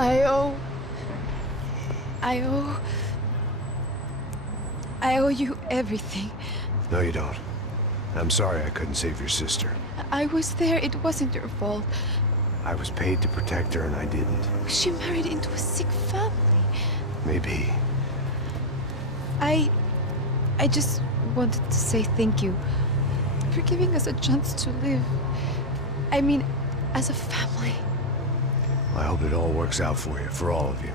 I owe... I owe you everything. No, you don't. I'm sorry I couldn't save your sister. I was there. It wasn't your fault. I was paid to protect her and I didn't. She married into a sick family. Maybe. I just wanted to say thank you for giving us a chance to live. I mean, as a family. I hope it all works out for you, for all of you.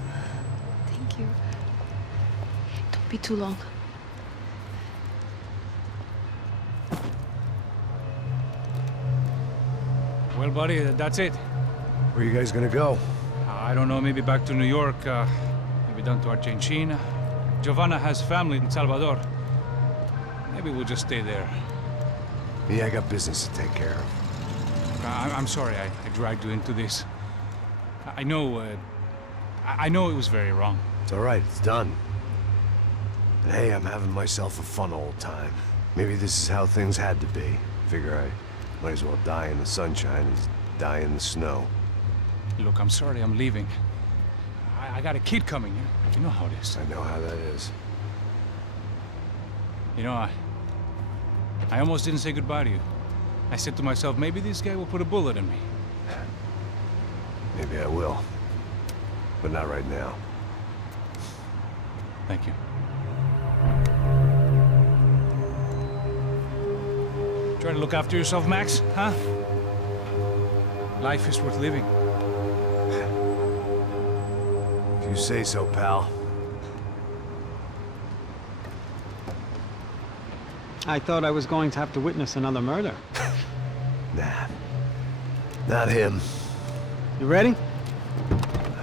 Thank you. Don't be too long. Well, buddy, that's it. Where are you guys gonna go? I don't know, maybe back to New York, maybe down to Argentina. Giovanna has family in Salvador. Maybe we'll just stay there. Me, I got business to take care of. I'm sorry I dragged you into this. I know it was very wrong. It's all right, it's done. And hey, I'm having myself a fun old time. Maybe this is how things had to be. Figure I might as well die in the sunshine as die in the snow. Look, I'm sorry I'm leaving. I got a kid coming. You know how it is. I know how that is. You know, I almost didn't say goodbye to you. I said to myself, maybe this guy will put a bullet in me. Maybe I will. But not right now. Thank you. Try to look after yourself, Max, huh? Life is worth living. If you say so, pal. I thought I was going to have to witness another murder. Nah. Not him. You ready?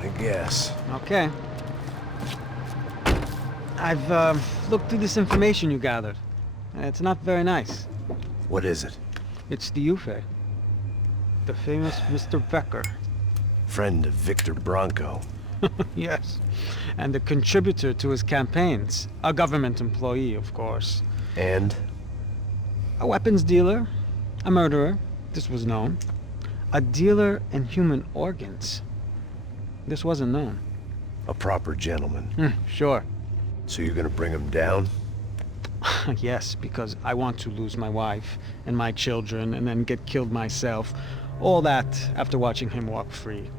I guess. Okay. I've looked through this information you gathered. It's not very nice. What is it? It's the Ufe. The famous Mr. Becker. Friend of Victor Bronco. Yes. And a contributor to his campaigns. A government employee, of course. And? A weapons dealer. A murderer. This was known. A dealer in human organs. This wasn't known. A proper gentleman. Sure. So you're gonna bring him down? Yes, because I want to lose my wife and my children and then get killed myself. All that after watching him walk free.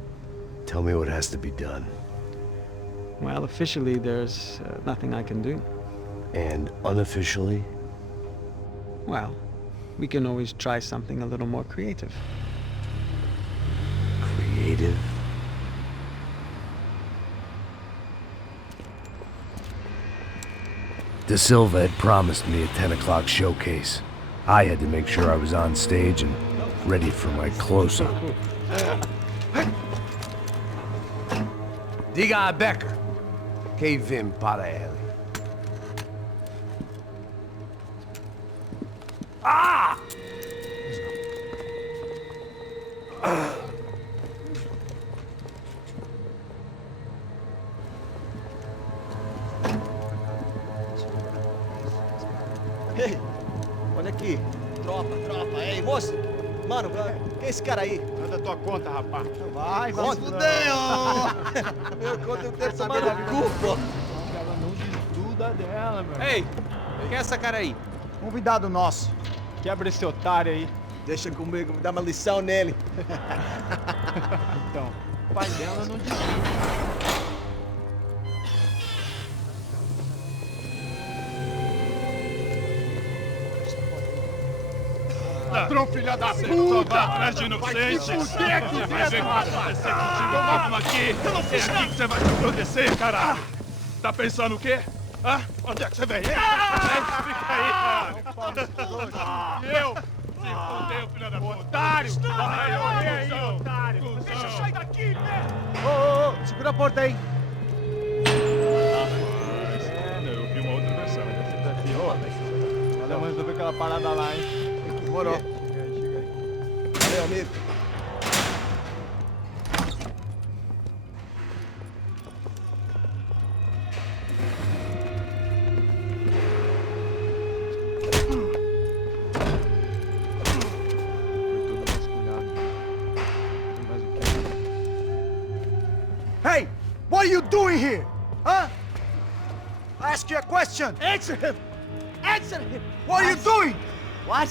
Tell me what has to be done. Well, officially, there's nothing I can do. And unofficially? Well, we can always try something a little more creative. Creative? De Silva had promised me a 10 o'clock showcase. I had to make sure I was on stage and ready for my close-up. Diga a Becker. Que vim para ele. Ah! Ei, olha aqui. Tropa. Ei, moço. Mano, quem é esse cara aí? Manda tua conta, rapaz. Vai se fuder, ó! Meu conta, eu tenho tomar no cu, pô. Ela não desgruda dela, meu. Ei, quem é essa cara aí? Convidado nosso. Quebra esse otário aí. Deixa comigo, me dá uma lição nele. Então, o pai dela não desgruda. Ladrão, filha da puta! Só vai atrás de inocente! Vai ver o que vai acontecer contigo mesmo aqui! Eu não fiz nada! É aqui que você vai se acontecer, caralho! Tá pensando o quê? Hã? Onde é que você vem? Fica aí, cara! E eu? Se fodeu, filha da puta! Otário! Vai aí, otário! Deixa eu sair daqui, né? Ô, segura a porta aí! Eu vi uma outra versão. Olha, mas eu vi aquela parada lá, hein? Demorou. Valeu, amigo. Hey! doing here? Huh? I ask you a question. Answer him! Answer him! What are you doing? What?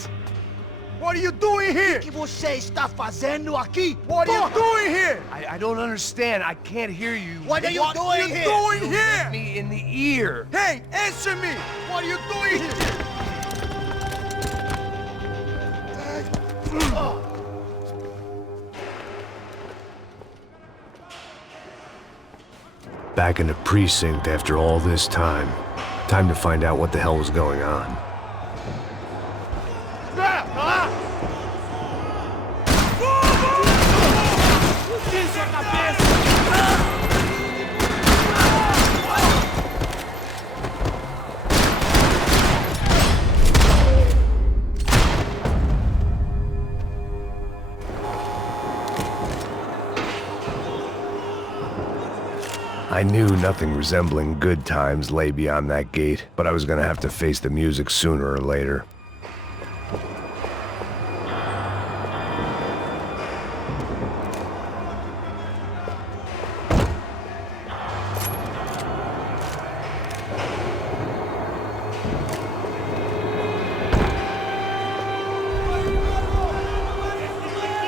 What are you doing here? O que você está fazendo aqui? What are you doing here? I don't understand. I can't hear you. What are you doing here? Doing Hit here? me in the ear. Hey, answer me! What are you doing here? Back in the precinct after all this time. Time to find out what the hell was going on. I knew nothing resembling good times lay beyond that gate, but I was gonna have to face the music sooner or later.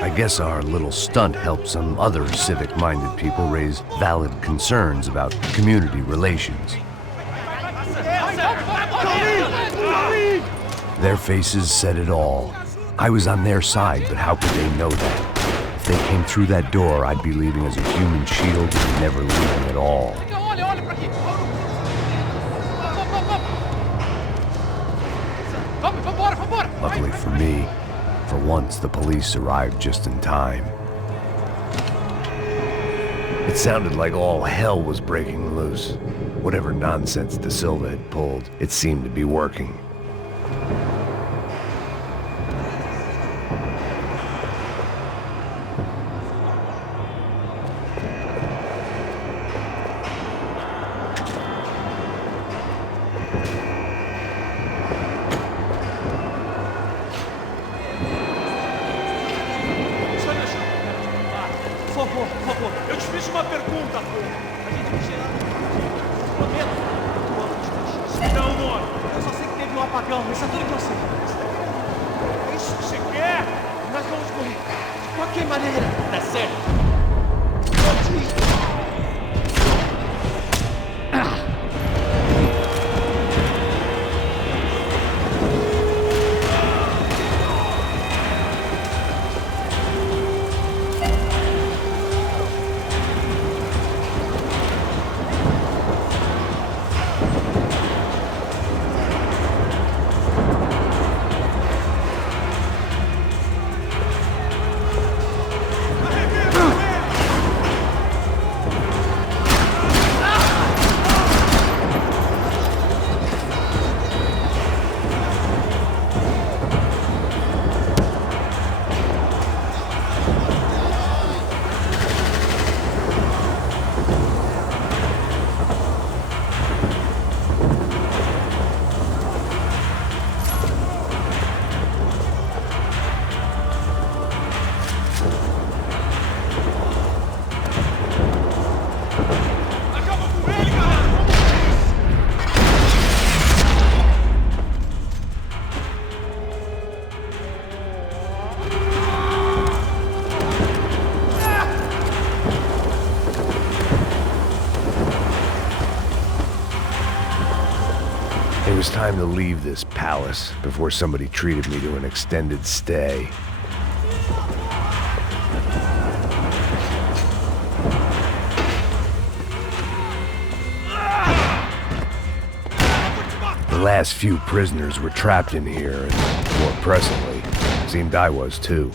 I guess our little stunt helped some other civic-minded people raise valid concerns about community relations. Their faces said it all. I was on their side, but how could they know that? If they came through that door, I'd be leaving as a human shield and never leaving at all. Luckily for me, for once, the police arrived just in time. It sounded like all hell was breaking loose. Whatever nonsense De Silva had pulled, it seemed to be working. Por favor, eu te fiz uma pergunta, pô. A gente vai tirar. Prometo. Não, mano. Eu só sei que teve um apagão, isso é tudo que eu sei. É isso que você quer? Nós vamos morrer. De qualquer maneira. Tá certo. It was time to leave this palace before somebody treated me to an extended stay. The last few prisoners were trapped in here, and more presently, seemed I was too.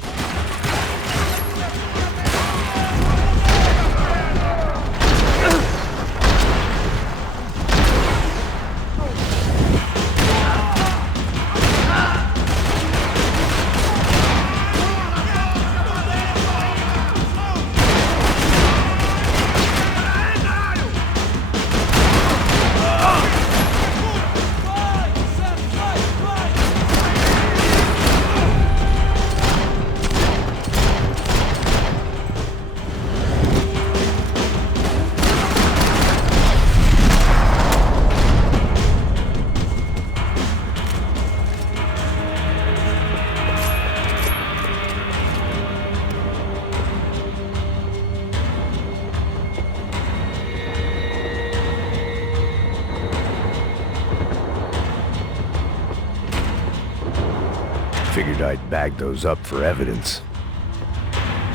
Figured I'd bag those up for evidence.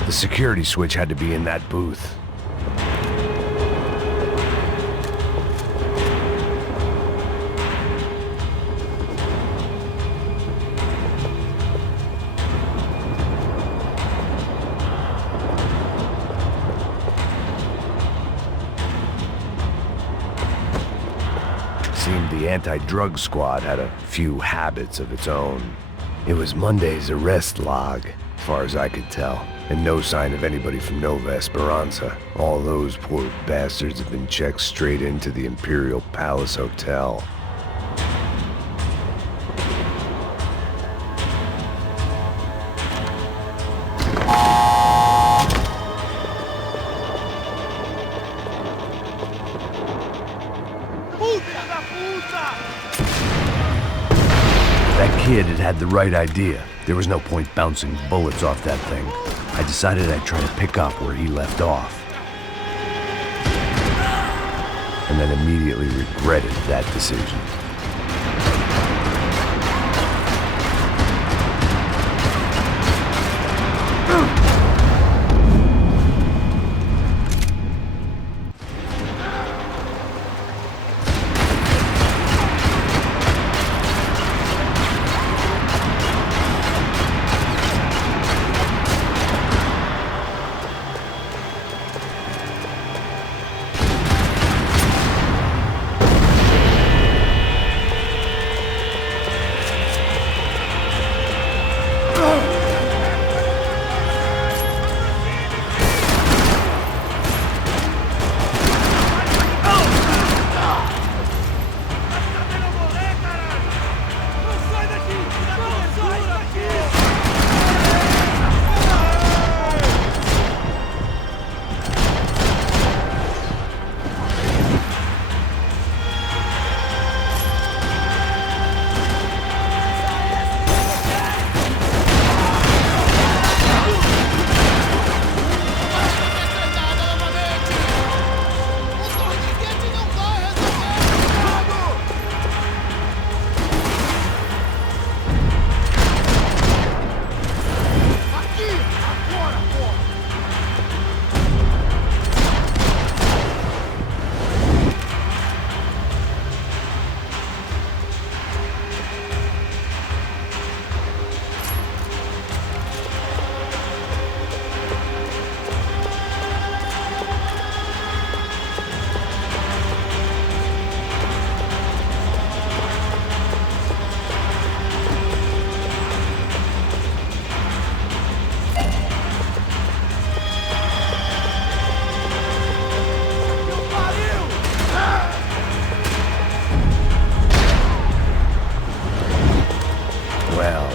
The security switch had to be in that booth. Seemed the anti-drug squad had a few habits of its own. It was Monday's arrest log, as far as I could tell, and no sign of anybody from Nova Esperanza. All those poor bastards have been checked straight into the Imperial Palace Hotel. That kid had the right idea. There was no point bouncing bullets off that thing. I decided I'd try to pick up where he left off. And then immediately regretted that decision.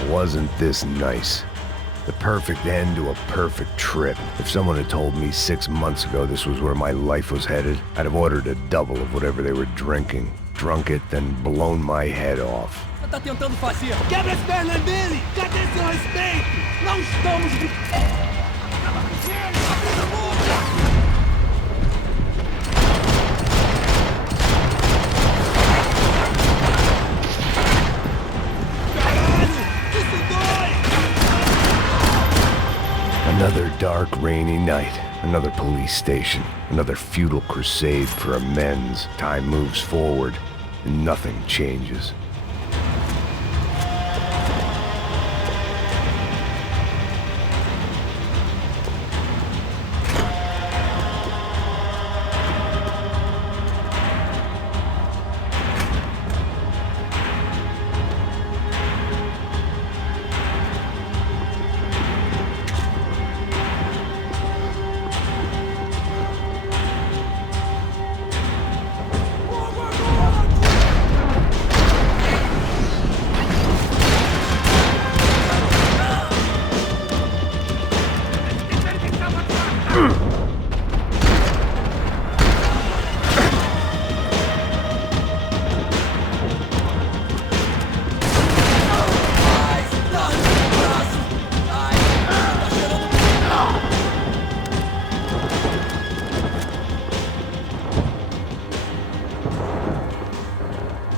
Wasn't this nice? The perfect end to a perfect trip. If someone had told me 6 months ago this was where my life was headed, I'd have ordered a double of whatever they were drinking, drunk it, then blown my head off. O que você tá tentando fazer? Quebra as pernas dele! Cadê seu respeito? Não estamos de... Acaba com ele, filho da puta! Another dark, rainy night. Another police station. Another futile crusade for amends. Time moves forward, and nothing changes.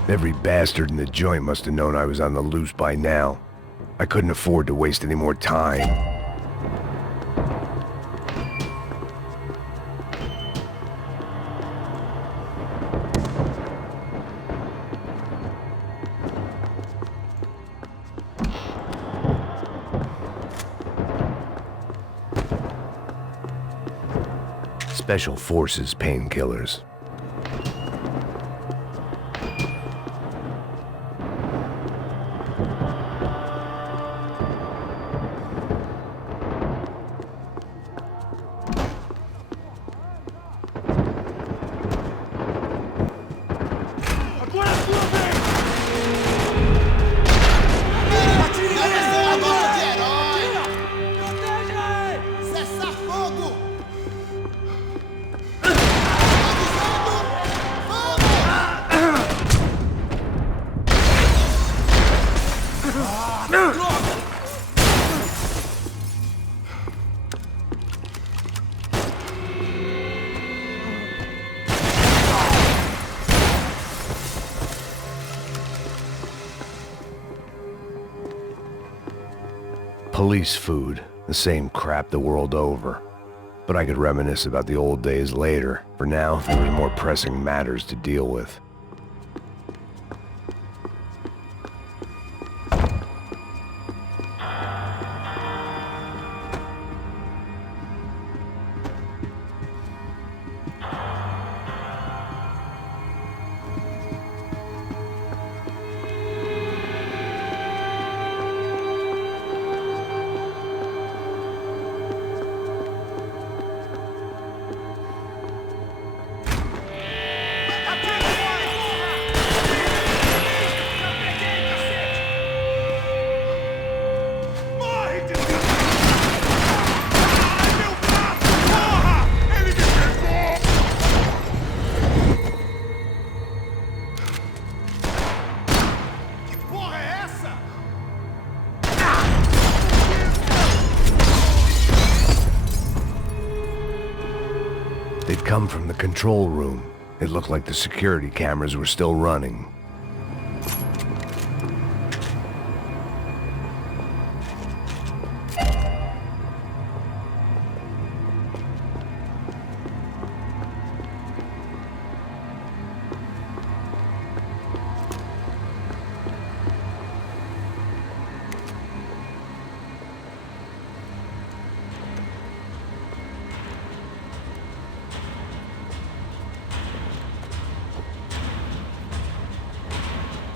Every bastard in the joint must have known I was on the loose by now. I couldn't afford to waste any more time. Special Forces painkillers. Police food, the same crap the world over. But I could reminisce about the old days later. For now, there were more pressing matters to deal with. They'd come from the control room. It looked like the security cameras were still running.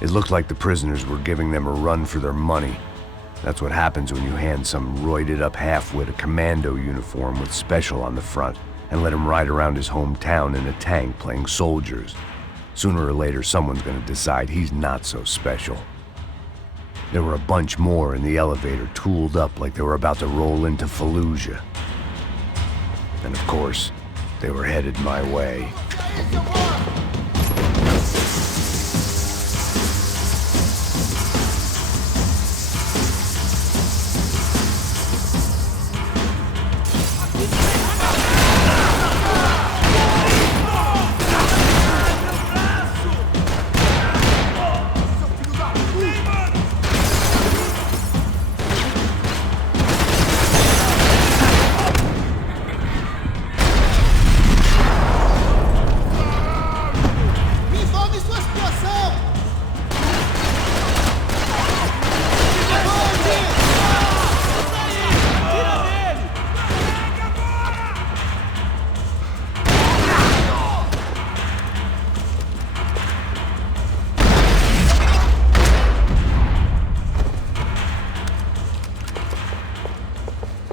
It looked like the prisoners were giving them a run for their money. That's what happens when you hand some roided-up halfwit a commando uniform with special on the front and let him ride around his hometown in a tank playing soldiers. Sooner or later, someone's gonna decide he's not so special. There were a bunch more in the elevator, tooled up like they were about to roll into Fallujah. And of course, they were headed my way.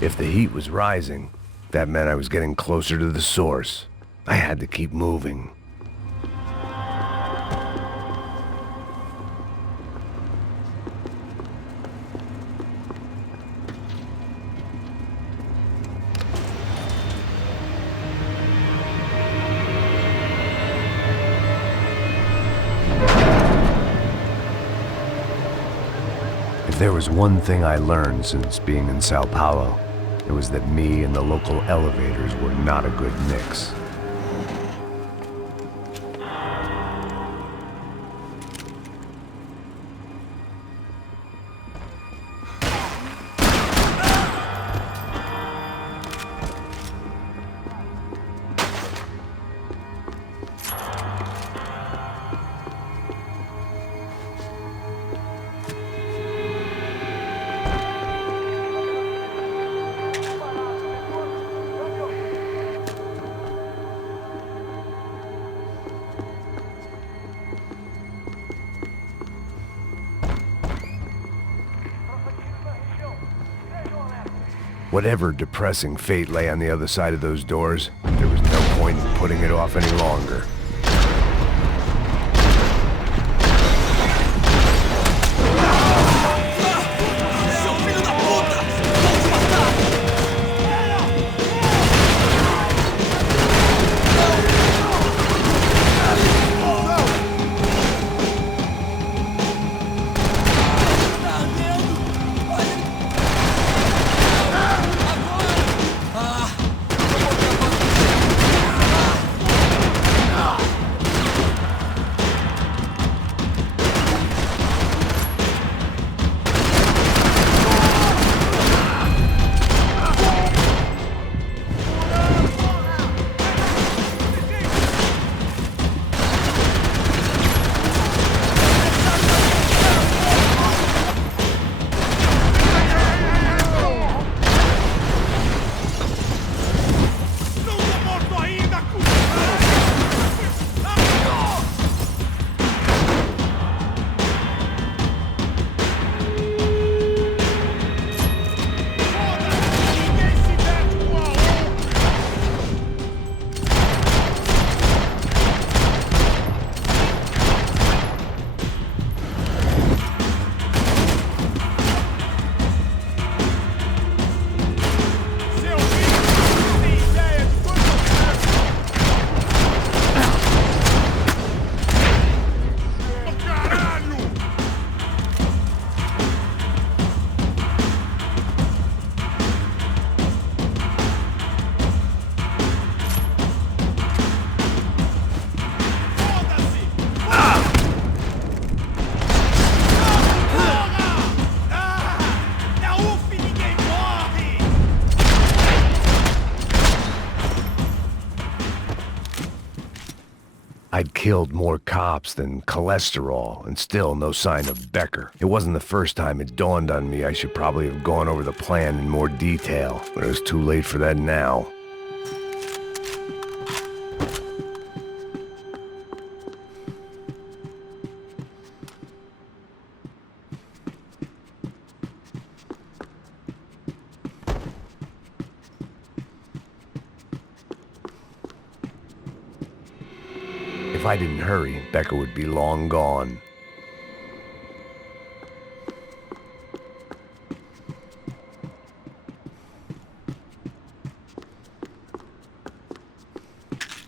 If the heat was rising, that meant I was getting closer to the source. I had to keep moving. If there was one thing I learned since being in Sao Paulo, it was that me and the local elevators were not a good mix. Whatever depressing fate lay on the other side of those doors, there was no point in putting it off any longer. I'd killed more cops than cholesterol, and still no sign of Becker. It wasn't the first time it dawned on me I should probably have gone over the plan in more detail, but it was too late for that now. If I didn't hurry, Becker would be long gone.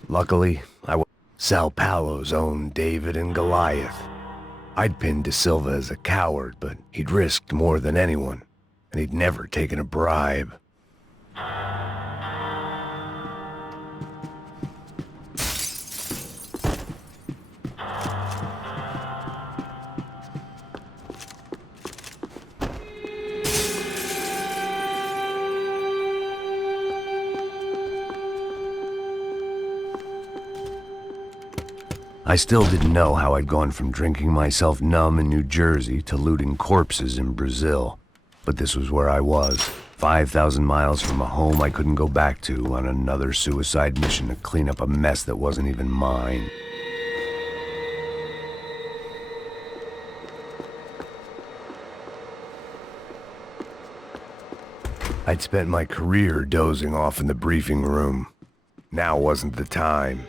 Luckily, I was Sao Paulo's own David and Goliath. I'd pinned De Silva as a coward, but he'd risked more than anyone, and he'd never taken a bribe. I still didn't know how I'd gone from drinking myself numb in New Jersey to looting corpses in Brazil. But this was where I was, 5,000 miles from a home I couldn't go back to, on another suicide mission to clean up a mess that wasn't even mine. I'd spent my career dozing off in the briefing room. Now wasn't the time.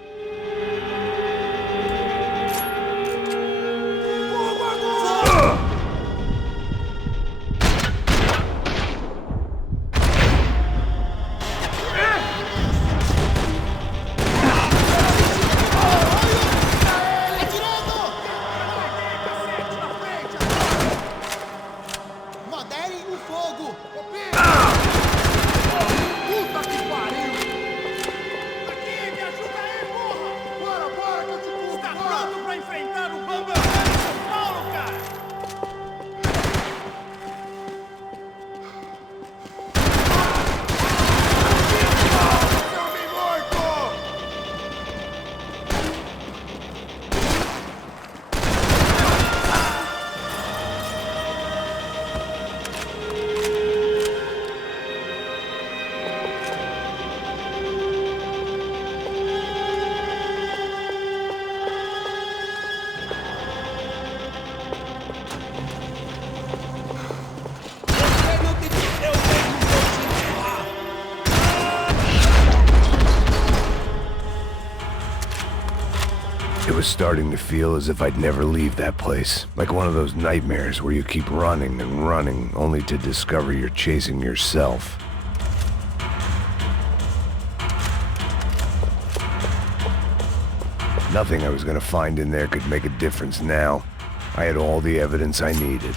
was starting to feel as if I'd never leave that place. Like one of those nightmares where you keep running and running, only to discover you're chasing yourself. Nothing I was gonna find in there could make a difference now. I had all the evidence I needed.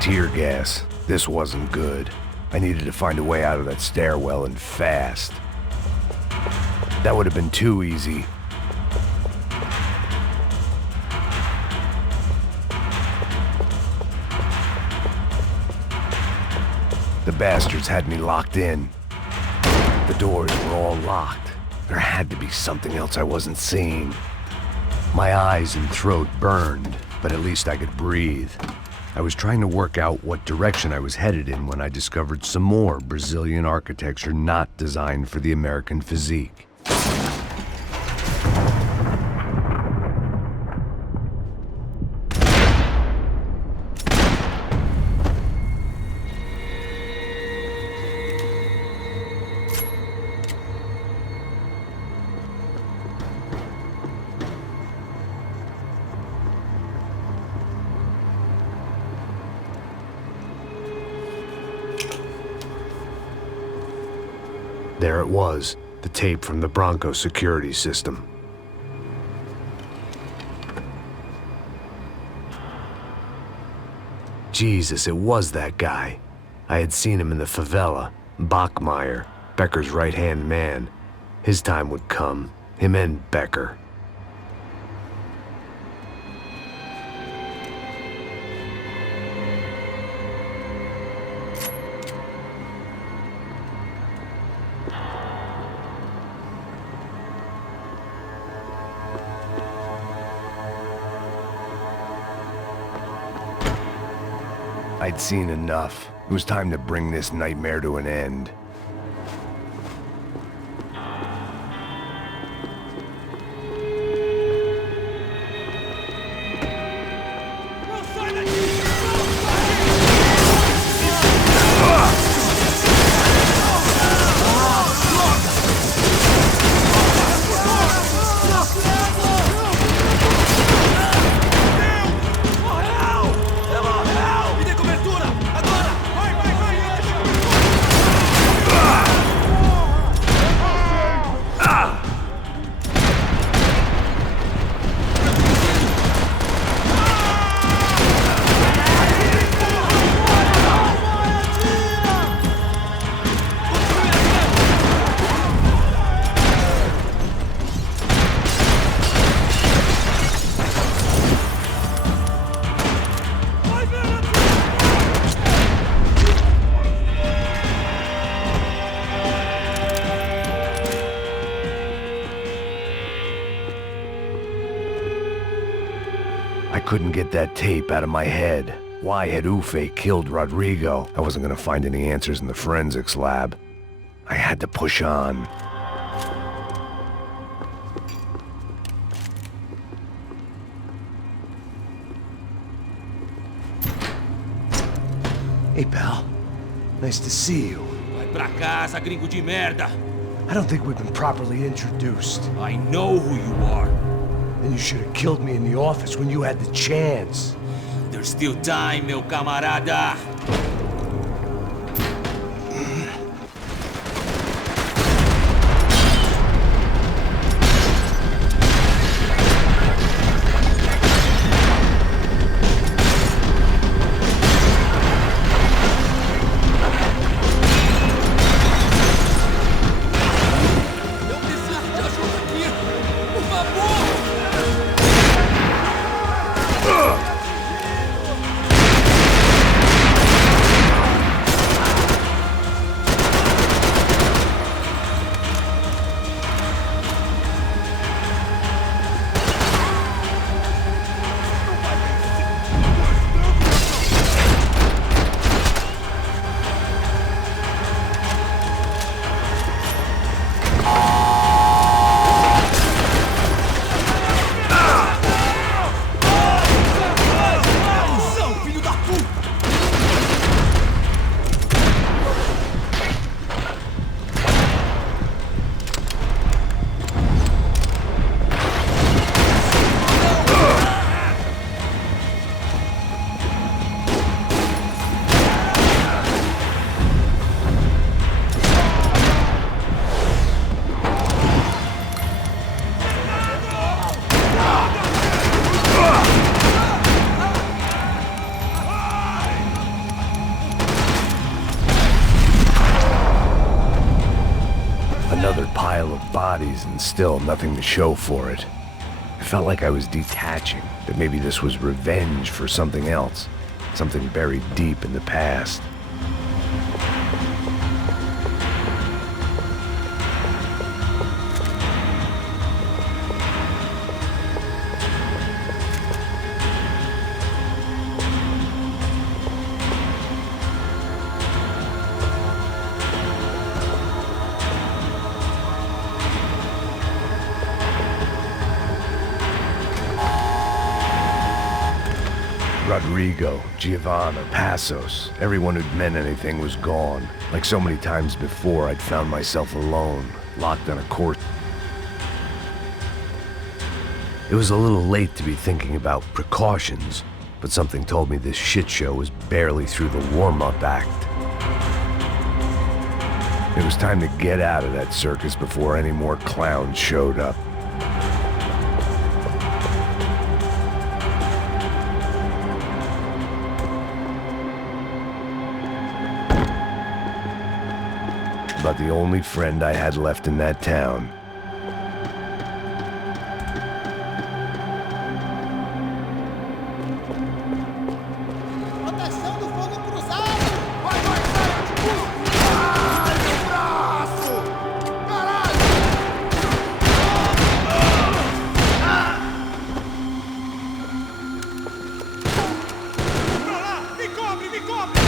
Tear gas. This wasn't good. I needed to find a way out of that stairwell and fast. That would have been too easy. The bastards had me locked in. The doors were all locked. There had to be something else I wasn't seeing. My eyes and throat burned, but at least I could breathe. I was trying to work out what direction I was headed in when I discovered some more Brazilian architecture not designed for the American physique. There it was, the tape from the Bronco security system. Jesus, it was that guy. I had seen him in the favela, Bachmeyer, Becker's right-hand man. His time would come, him and Becker. I'd seen enough. It was time to bring this nightmare to an end. I couldn't get that tape out of my head. Why had Ufe killed Rodrigo? I wasn't gonna find any answers in the forensics lab. I had to push on. Hey, pal. Nice to see you. Vai pra casa, gringo de merda! I don't think we've been properly introduced. I know who you are. Then you should have killed me in the office when you had the chance. There's still time, meu camarada! Another pile of bodies and still nothing to show for it. It felt like I was detaching, that maybe this was revenge for something else, something buried deep in the past. Rodrigo, Giovanna, Passos, everyone who'd meant anything was gone. Like so many times before, I'd found myself alone, locked on a course. It was a little late to be thinking about precautions, but something told me this shit show was barely through the warm-up act. It was time to get out of that circus before any more clowns showed up. About the only friend I had left in that town. Proteção do fogo cruzado! Vai, vai, sai, tipo! Ai, meu braço! Caralho! Pra lá! Me cobre, me cobre!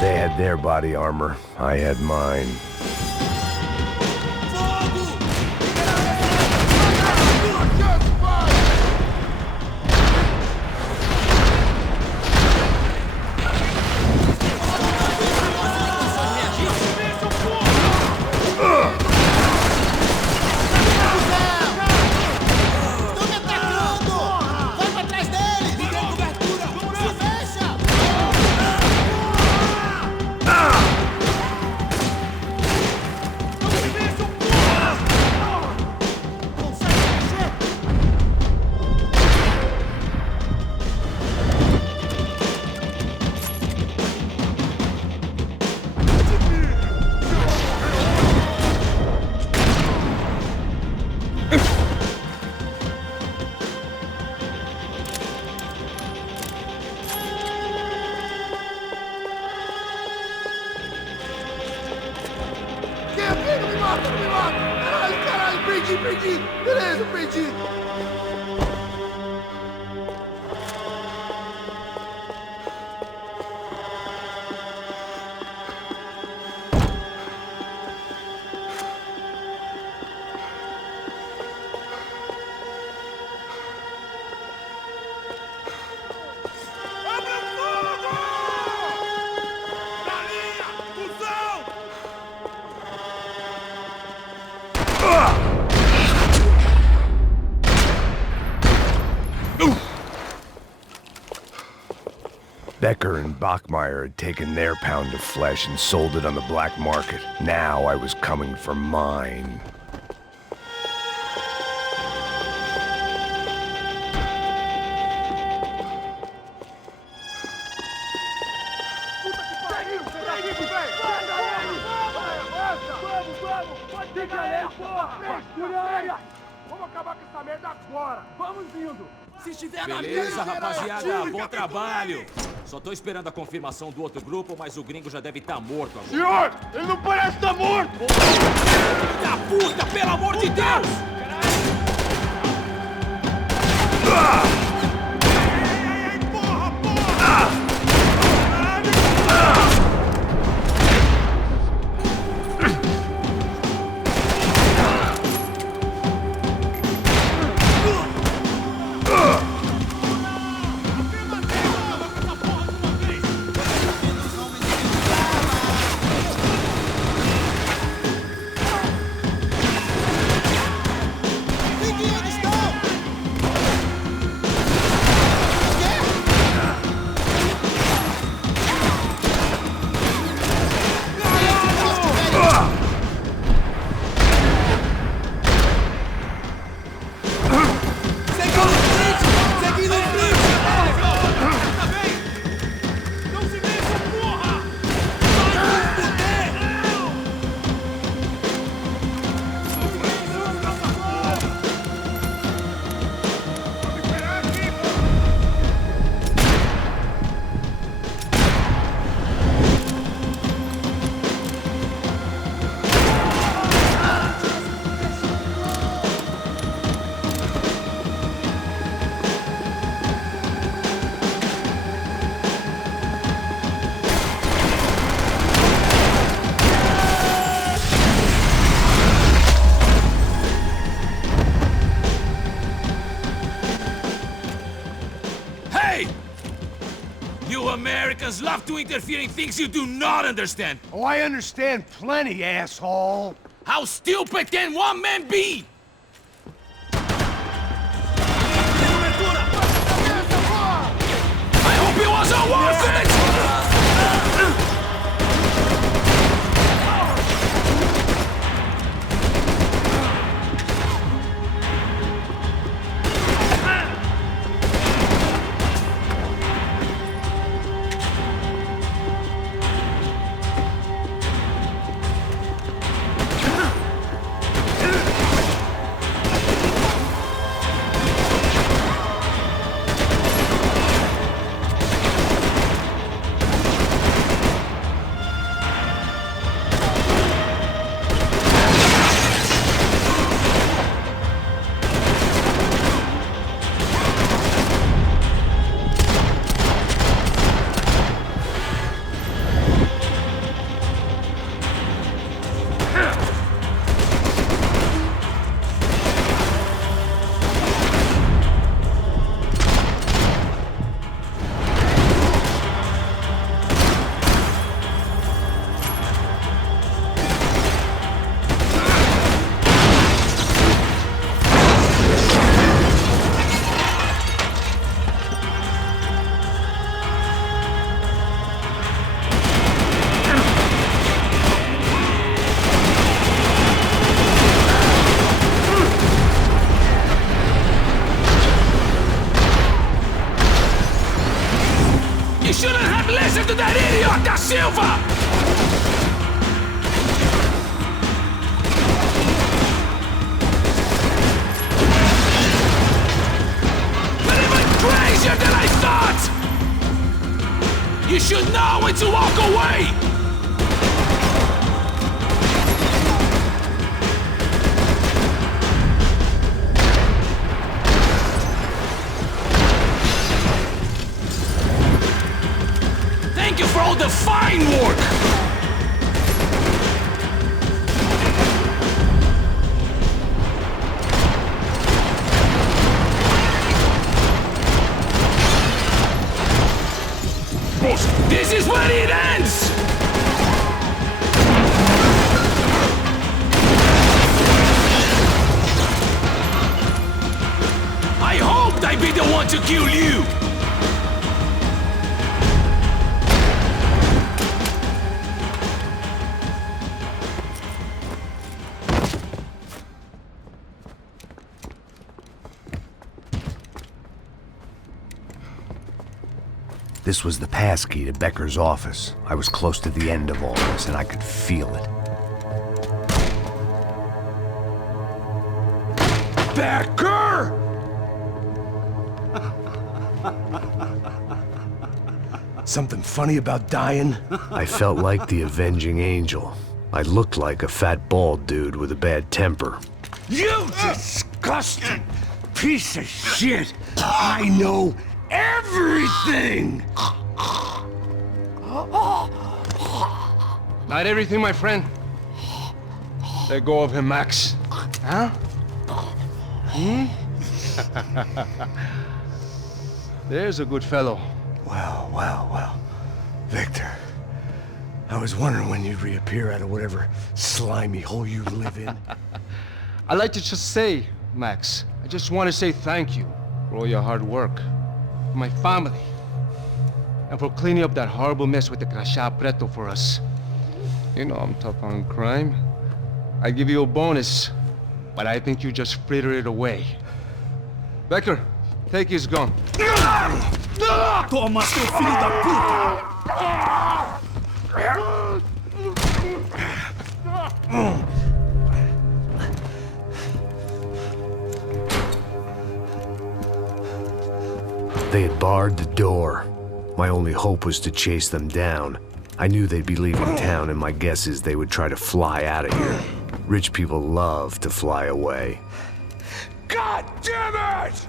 They had their body armor, I had mine. Não me mata! Caralho, caralho, perdi! Beleza, perdi! Becker and Bachmeyer had taken their pound of flesh and sold it on the black market. Now I was coming for mine. Vamos acabar com essa merda agora! Vamos indo! Se estiver na Beleza, rapaziada, bom trabalho. Só tô esperando a confirmação do outro grupo, mas o gringo já deve estar morto agora. Senhor, ele não parece estar morto! Filho da puta, pelo amor de Deus! Americans love to interfere in things you do not understand. Oh, I understand plenty, asshole. How stupid can one man be? I hope it wasn't worth it! Listen to that idiot, Da Silva! You're even crazier than I thought! You should know when to walk away! Thank you for all the fine work! This is where it ends! I hoped I'd be the one to kill you! This was the passkey to Becker's office. I was close to the end of all this, and I could feel it. Becker! Something funny about dying? I felt like the avenging angel. I looked like a fat bald dude with a bad temper. You disgusting piece of shit! I know everything! Not everything, my friend. Let go of him, Max. Huh? There's a good fellow. Well. Victor, I was wondering when you'd reappear out of whatever slimy hole you live in. I'd like to just say, Max, I just want to say thank you for all your hard work, for my family, and for cleaning up that horrible mess with the crachá preto for us. You know I'm tough on crime. I give you a bonus, but I think you just frittered it away. Becker, take his gun. Toma, seu filho da puta! They had barred the door. My only hope was to chase them down. I knew they'd be leaving town, and my guess is they would try to fly out of here. Rich people love to fly away. God damn it!